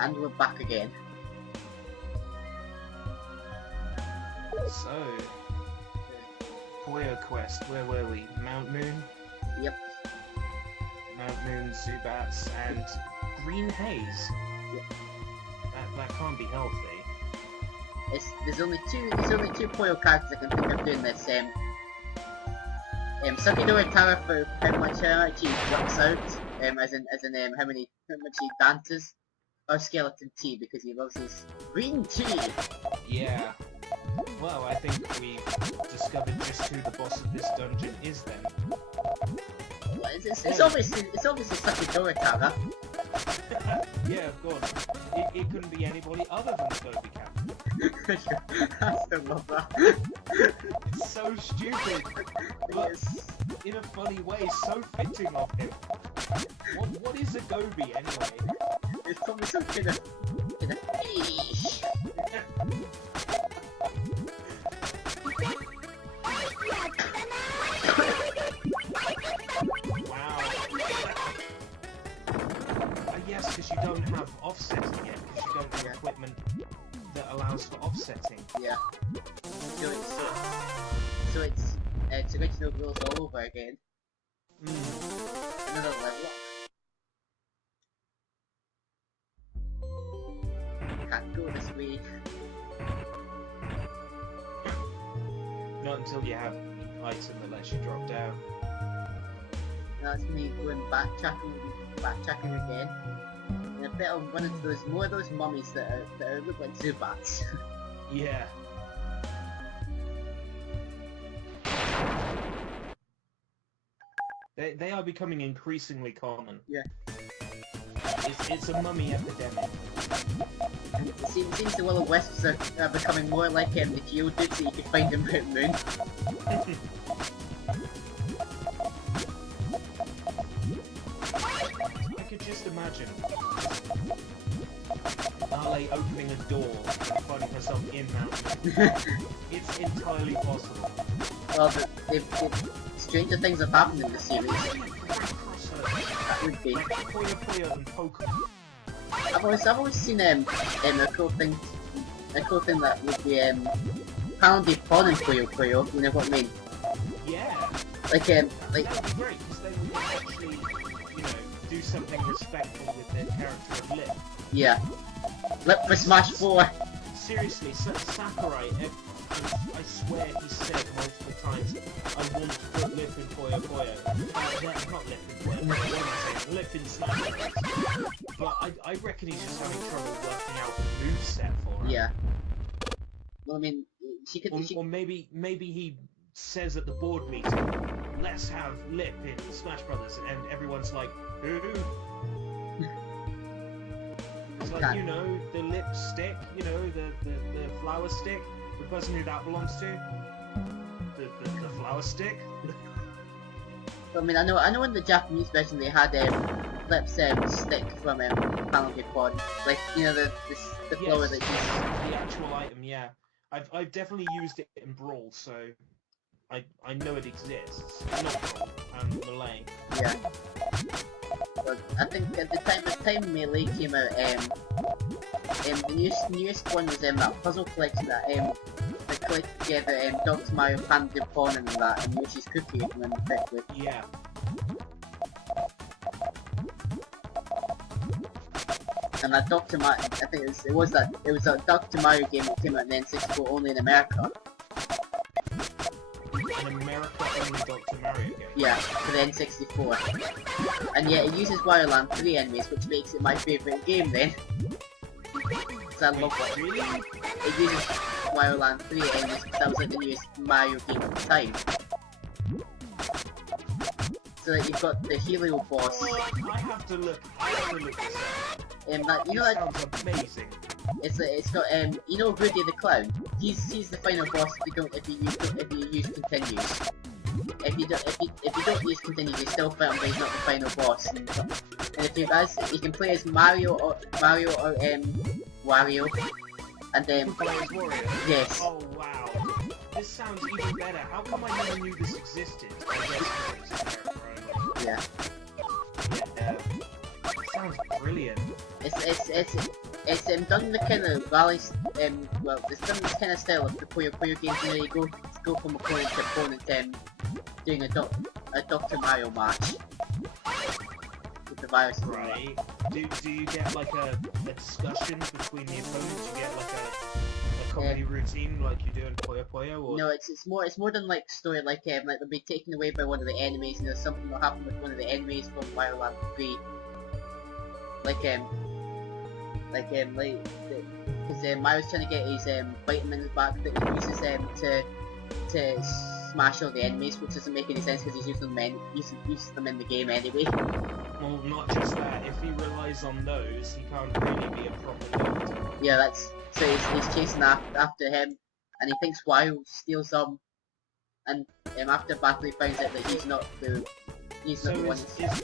And we're back again. So, Puyo Quest, where were we? Mount Moon? Yep. Mount Moon, Zubats, and Green Haze. Yep. That can't be healthy. There's only two Puyo characters I can think of doing this. Sakidori Tara for how much he works out, as in how much he dances, or Skeleton Tea because he loves his green tea. Yeah. Well, I think we've discovered just who the boss of this dungeon is then. Well, it's obviously Sakidori Tara. Yeah, of course. It couldn't be anybody other than the Gobi Captain. I still love that. It's so stupid, but in a funny way, so fitting of him. What is a Gobi anyway? It's probably some kind of fish. Wow. Yes, because you don't have offsetting yet, because you don't have equipment that allows for offsetting. Yeah. So it's original rules all over again. Another level up. Can't go this way. Not until you have an item that lets you drop down. That's me going backtracking again. And I bet I'll run into more of those mummies that look like Zubats. Yeah. They are becoming increasingly common. Yeah. It's a mummy epidemic. It seems the Will of Wisps are becoming more like the Geodudes that you could find in Mount Moon. I could just imagine Ale opening a door and finding herself in Mountain. It's entirely possible. Well, stranger things have happened in the series. That would be. Like Puyo and Pokemon. I've always seen a cool thing that would be Poundy Pond and Puyo, you know what I mean? Yeah. Like that would be great because they would actually, do something respectful with their character of Lip. yeah. Lip for Smash 4. Seriously, Sakurai, I swear he said multiple times, I want to put Lip in Puyo. Not Lip in Puyo, what am I saying? Lip in Smash Bros. But I reckon he's just having trouble working out the moveset for her. Yeah. Well, I mean, she could. Or maybe he says at the board meeting, let's have Lip in Smash Brothers, and everyone's like, who? It's like, the lip stick, the flower stick, the person who that belongs to, the flower stick. I mean, I know in the Japanese version they had Lip's stick from Poundy Pond, like the flower Yes, that the actual item, yeah. I've definitely used it in Brawl, so I know it exists. Not Brawl, Malay. Yeah. But I think at the time Melee came out, the newest one was that puzzle collection that they collected together Dr. Mario, Pandy Pond and that, and Yoshi's Cookie, if I remember correctly. Yeah. And that Dr. Mario, I think it was a Dr. Mario game that came out in N64 only in America. An America only Dr. Mario game. Yeah, for the N64. And yeah, it uses Wario Land 3 enemies, which makes it my favourite game then. So I love it. Really? It uses Wario Land 3 enemies because that was like the newest Mario game at the time. So that you've got the Helio boss. I have to look this up. Sounds amazing. It's got Rudy the Clown. He's the final boss if you use continues. If you don't use continues, you still fight him, but he's not the final boss. And if you can play as Mario or Wario, and then yes. Oh wow, this sounds even better. How come I never knew this existed? Yeah. Sounds brilliant. It's It's done in the kind of rally, well, it's done in this kind of style of the Puyo Puyo games where you go from opponent to opponent, doing a Dr. Mario match with the virus. Right. Do you get like a discussion between the opponents? You get like a comedy routine like you do in Puyo Puyo? Or... No, it's more than like story, like they'll be taken away by one of the enemies, and there's something will happen with one of the enemies from Mario Land 3. Because Mario's trying to get his vitamins back that he uses to smash all the enemies, which doesn't make any sense because he's using them in the game anyway. Well, not just that. If he relies on those, he can't really be a proper doctor. Yeah, so he's chasing after him, and he thinks Wario steals them, and after battle he finds out that he's not the one. Is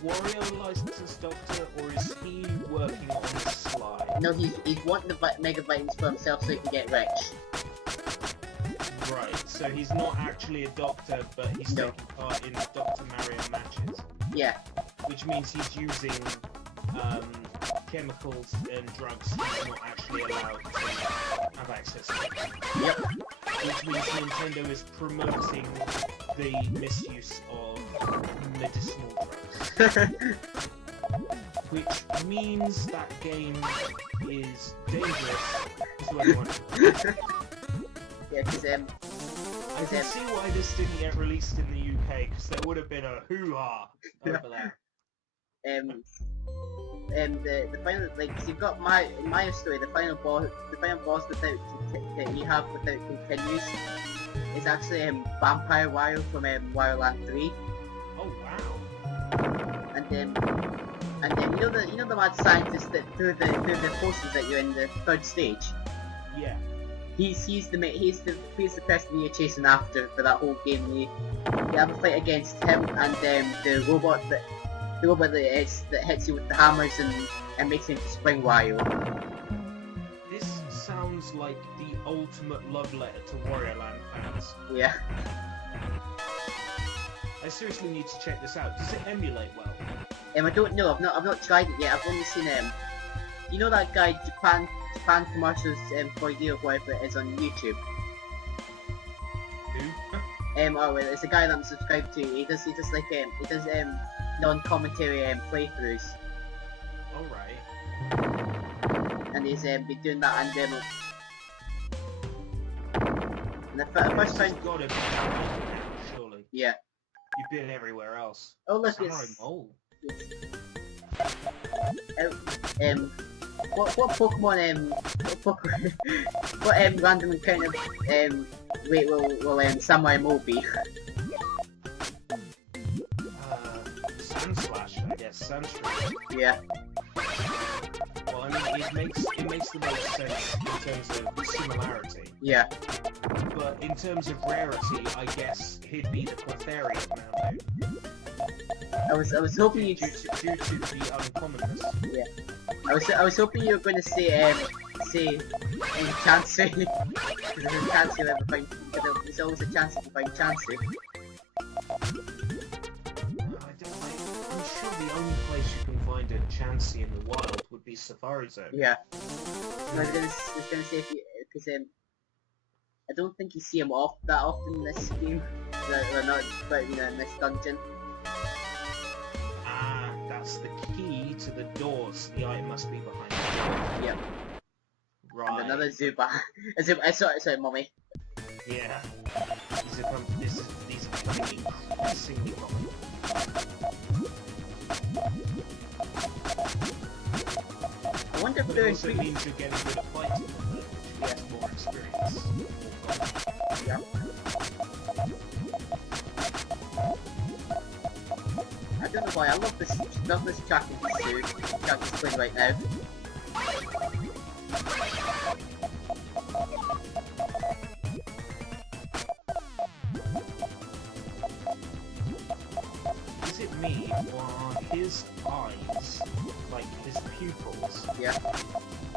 Wario a licensed doctor, or is he working on the sly? No, he's wanting the Mega Vitamins for himself so he can get rich. Right, so he's not actually a doctor, but he's taking part in Dr. Mario matches. Yeah. Which means he's using chemicals and drugs he's not actually allowed to have access to. Yep. Which means Nintendo is promoting the misuse of medicinal drugs. Which means that game is dangerous to anyone. Yeah, because I can see why this didn't get released in the UK, because there would have been a hoo-ha over there. The final, so you've got Mario story, the final boss that you have without continues is actually Vampire Wario from Wario Land 3. Oh wow! And then you know the mad scientist that through the posters that you're in the third stage. Yeah. He's the person you're chasing after for that whole game. You have a fight against him and the robot that hits you with the hammers and makes you into Spring Wario. This sounds like the ultimate love letter to Wario Land fans. Yeah. I seriously need to check this out. Does it emulate well? I don't know. I've not tried it yet. I've only seen you know that guy Japan commercials for you or whatever it is on YouTube. Who? Well, it's a guy that I'm subscribed to. He does non-commentary playthroughs. Alright. And he's been doing that and the first time. Got it, surely. Yeah. You've been everywhere else. Oh look, Samurai Mole. What Pokemon what random encounter rate will Samurai Mole be? Sandslash, I guess. Sandstream. Yeah. Well, I mean, it makes the most sense in terms of similarity. Yeah. But in terms of rarity, I guess he'd be the Clefairy now. I was hoping you due to the uncommonness. Yeah. I was hoping you were going to say Chansey. Because there's a chance you'll ever find. There's always a chance to find Chansey. I'm sure the only place you can find a Chansey in the wild would be Safari Zone. Yeah. I was gonna say because I don't think you see him that often in this game. But in this dungeon. Ah, that's the key to the doors. The item must be behind you. Yep. Right. And another Zuba. Sorry, mommy. Yeah. These are increasingly common. I wonder if but it also means you're getting good at fighting, which gets more experience. Yeah. I don't know why, I love this track in this suit. Track is playing right now. Is it me, or are his eyes, like his pupils,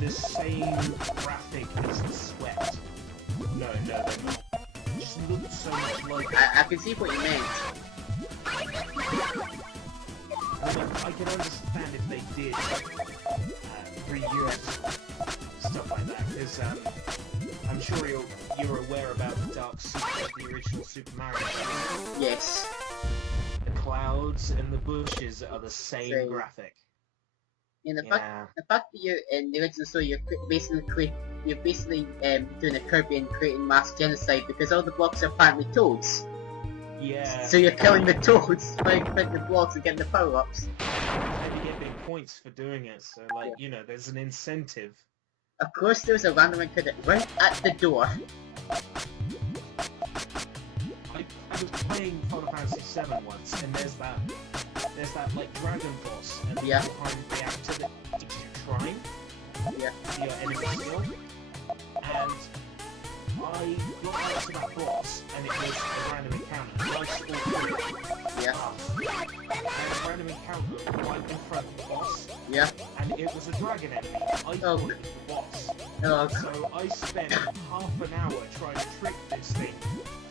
the same graphic as the sweat? No, they're not. It just looks so much like... I can see what you meant. I can understand if they did reuse because I'm sure you're aware about the dark secret of the original Super Mario Bros. Yes. The clouds and the bushes are the same graphic. And the fact that you're in the original story, you're basically doing a Kirby and creating mass genocide because all the blocks are apparently toads. Yeah. So you're killing the toads by putting the blocks and getting the power-ups. And you get big points for doing it, so like, you know, there's an incentive. Of course there's a random encounter right at the door. I was playing Final Fantasy VII once, and there's that like dragon boss and the behind reactor that takes you shrine to your enemy skill. And I got up to that boss, and it was a random encounter. Nice or good. And a random encounter right in front of the boss. And it was a dragon enemy. I thought it was the boss. So I spent half an hour trying to trick this thing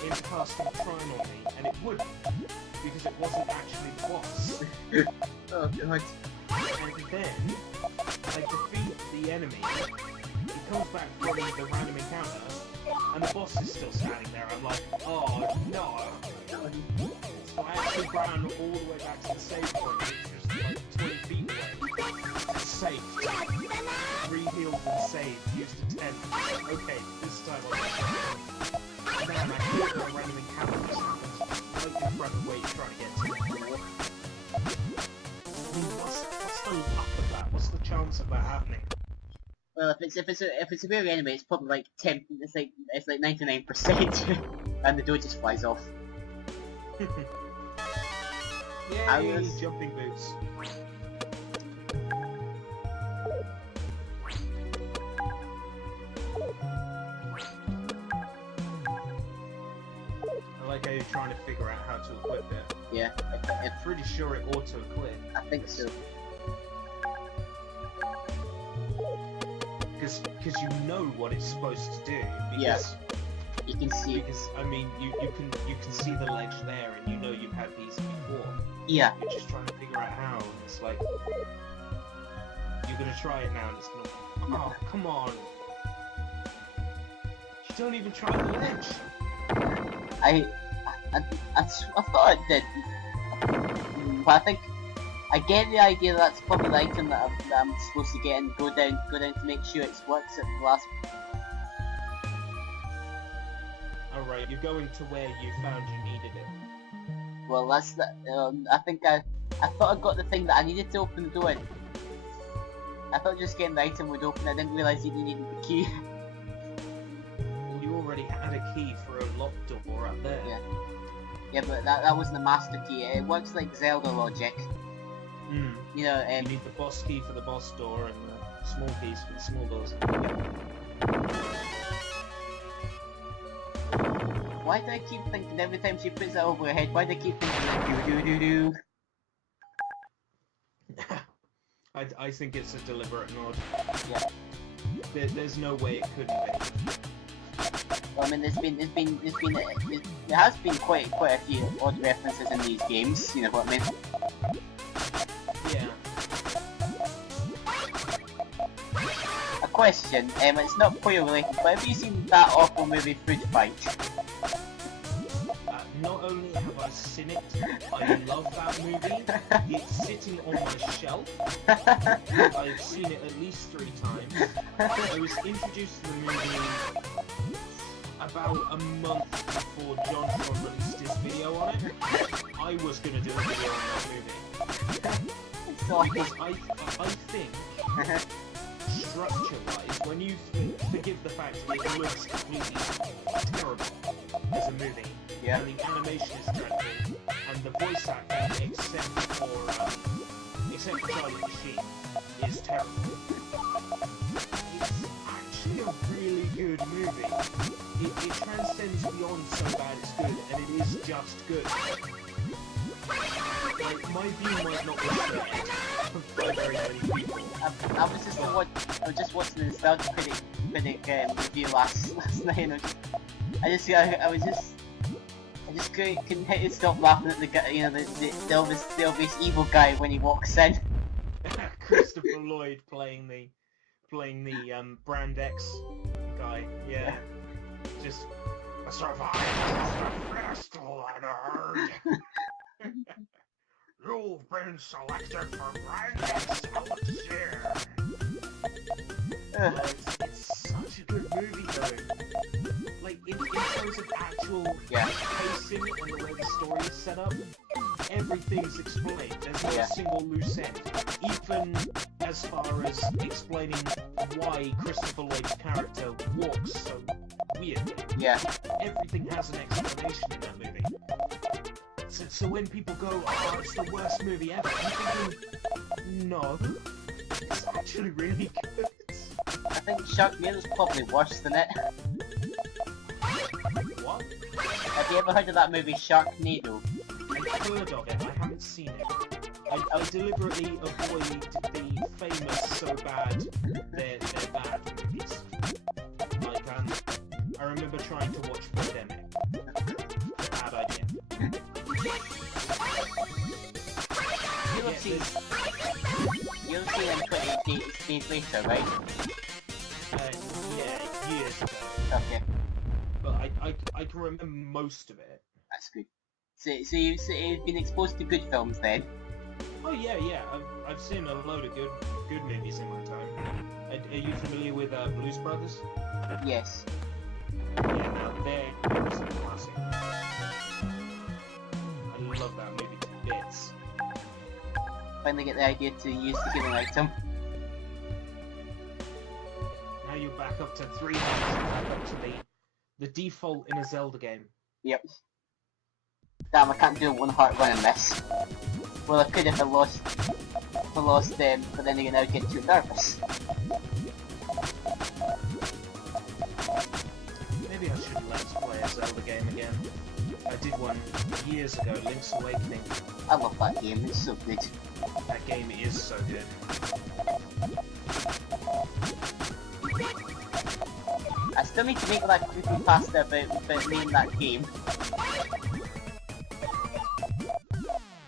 into casting Trine on me, and it wouldn't, because it wasn't actually the boss. Oh god. And then, I defeat the enemy, he comes back from the random encounter, and the boss is still standing there. I'm like, oh no! So I actually ran all the way back to the save point, which was like 20 feet away. Saved. Re-healed and saved. Used a 10. Okay, this time I'll get it. And then I thought the random encounter just happened right in front of where you're trying to get to. I mean, what's the luck of that? What's the chance of that happening? Well, if it's a real enemy, it's probably like 10. It's like 99%, and the door just flies off. Yay! Jumping boots. I like how you're trying to figure out how to equip it. Yeah, I'm pretty sure it auto-equip. I think so. Because you know what it's supposed to do. Yes. You can see. Because I mean, you can see the ledge there, and you know you've had these before. Yeah. You're just trying to figure out how. And it's like you're gonna try it now, and it's gonna. Oh, come on! You don't even try the ledge. I thought I did, but I think I get the idea that that's probably the item that I'm supposed to get and go down to make sure it works at the last. Alright, you're going to where you found you needed it. Well, that's the. I think I thought I got the thing that I needed to open the door in. I thought just getting the item would open. I didn't realise you needed the key. Well, you already had a key for a locked door up there. Yeah. Yeah, but that wasn't the master key. It works like Zelda logic. You know, you need the boss key for the boss door and the small keys for the small doors. Why do I keep thinking every time she puts it over her head? Why do I keep thinking that do? I think it's a deliberate nod. Yeah. There's no way it couldn't be. Well, I mean, there has been quite a few odd references in these games. You know what I mean? Yeah. A question. It's not Puyo related, but have you seen that awful movie Food Fight? Not only have I seen it, I love that movie. It's sitting on my shelf. I've seen it at least 3 times. I was introduced to the movie about a month before John released his video on it. I was gonna do a video on that movie. Because I think, structure-wise, when you forgive the fact that it looks completely terrible as a movie, and the animation is dreadful, and the voice acting, except for Charlie Machine, is terrible. It's actually a really good movie. It transcends beyond so bad it's good, and it is just good. Like, my view might not be shared by very many people. I was just watching the Nostalgia Critic review last night, and I just couldn't hit stop laughing at the guy, you know, the obvious evil guy when he walks in. Christopher Lloyd playing playing the Brand X guy. Yeah, just I survived the festival and heard. You've been selected for Brand X Talent Share. It's such a good movie though. Like in terms of actual pacing and the way the story is set up, everything's explained. There's not a single loose end. Even as far as explaining why Christopher Lloyd's character walks so weirdly. Yeah. Everything has an explanation in that movie. So when people go, oh, it's the worst movie ever, I'm thinking, no, it's actually really good. I think Sharknado's probably worse than it. What? Have you ever heard of that movie Sharknado? I've heard of it, I haven't seen it. I deliberately avoid the famous so bad, they're bad movies. Like, I remember trying to watch Pandemic. Bad idea. You'll see them 20 days later, right? Yeah, years ago. Okay. But I can remember most of it. That's good. So you've been exposed to good films then? Oh yeah. I've seen a load of good movies in my time. Are you familiar with Blues Brothers? Yes. Yeah, now they're a classic. I love that movie to bits. Finally get the idea to use the healing item. Now you're back up to 3 hearts, back up to the default in a Zelda game. Yep. Damn, I can't do a 1 heart run in this. Well, I could if I lost them, but then again I would get too nervous. Maybe I should let's play a Zelda game again. I did one years ago, Link's Awakening. I love that game, it's so good. That game is so good. I still need to make that creepypasta about me in that game.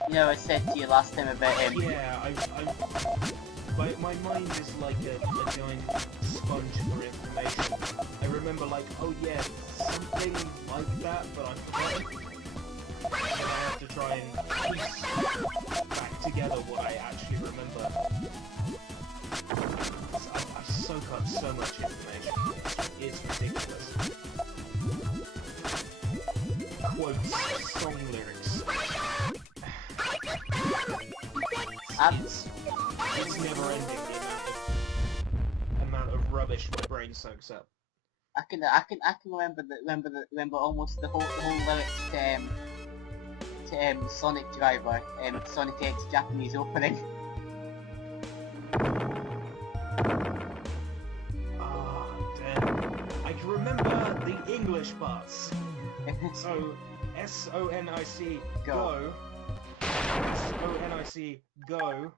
You know, I said to you last time about him. Yeah, my mind is like a giant sponge for information. I remember like, oh yeah, something like that, but I forgot. And I have to try and piece back together what I actually remember. I soak up so much information. It's ridiculous. Quotes, song lyrics. It's never ending the amount of rubbish my brain soaks up. I can remember almost the whole lyrics to Sonic Driver, Sonic X Japanese opening. Ah, damn. I can remember the English parts. So, S-O-N-I-C, go. S-O-N-I-C, go.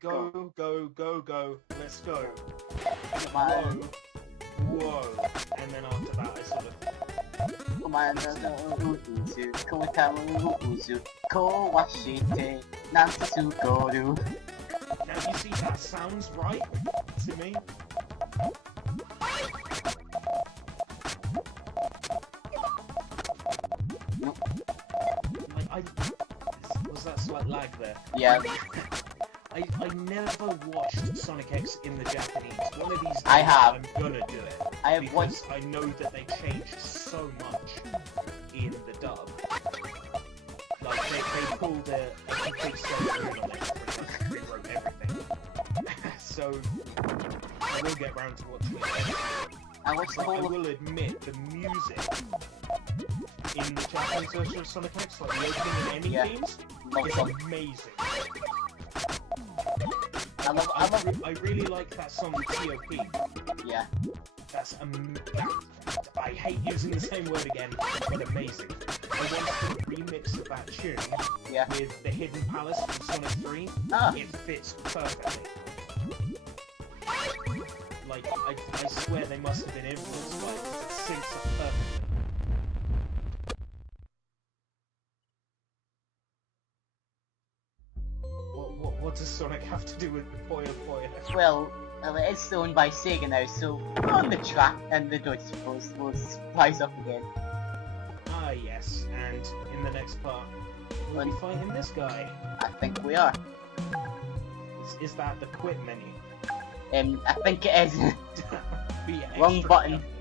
Go, let's go. Whoa, whoa. And then after that I sort of... Now you see, that sounds right to me. Like, was that slight lag there? Yeah. I never watched Sonic X in the Japanese. One of these days I have. I'm gonna do it. I have because watched... I know that they changed so much in the dub. Like, they pulled a complete Sonic on it, pretty much rewrote everything. So, I will get round to watching it. I watched the I whole... will admit, the music in the Japanese version of Sonic X, like the opening and ending themes, is amazing. I really like that song T.O.P. Yeah. That's I hate using the same word again, but amazing. I wanted a remix of that tune with the Hidden Palace from Sonic 3. It fits perfectly. Like, I swear they must have been influenced by it, because it syncs up perfectly. What does Sonic have to do with the Puyo Puyo? Well, Well, it is owned by Sega now, so we're on the track, and the door will rise up again. Ah, yes, and in the next part, we'll be fighting this guy. I think we are. Is that the quit menu? I think it is. Be Wrong extra button. careful.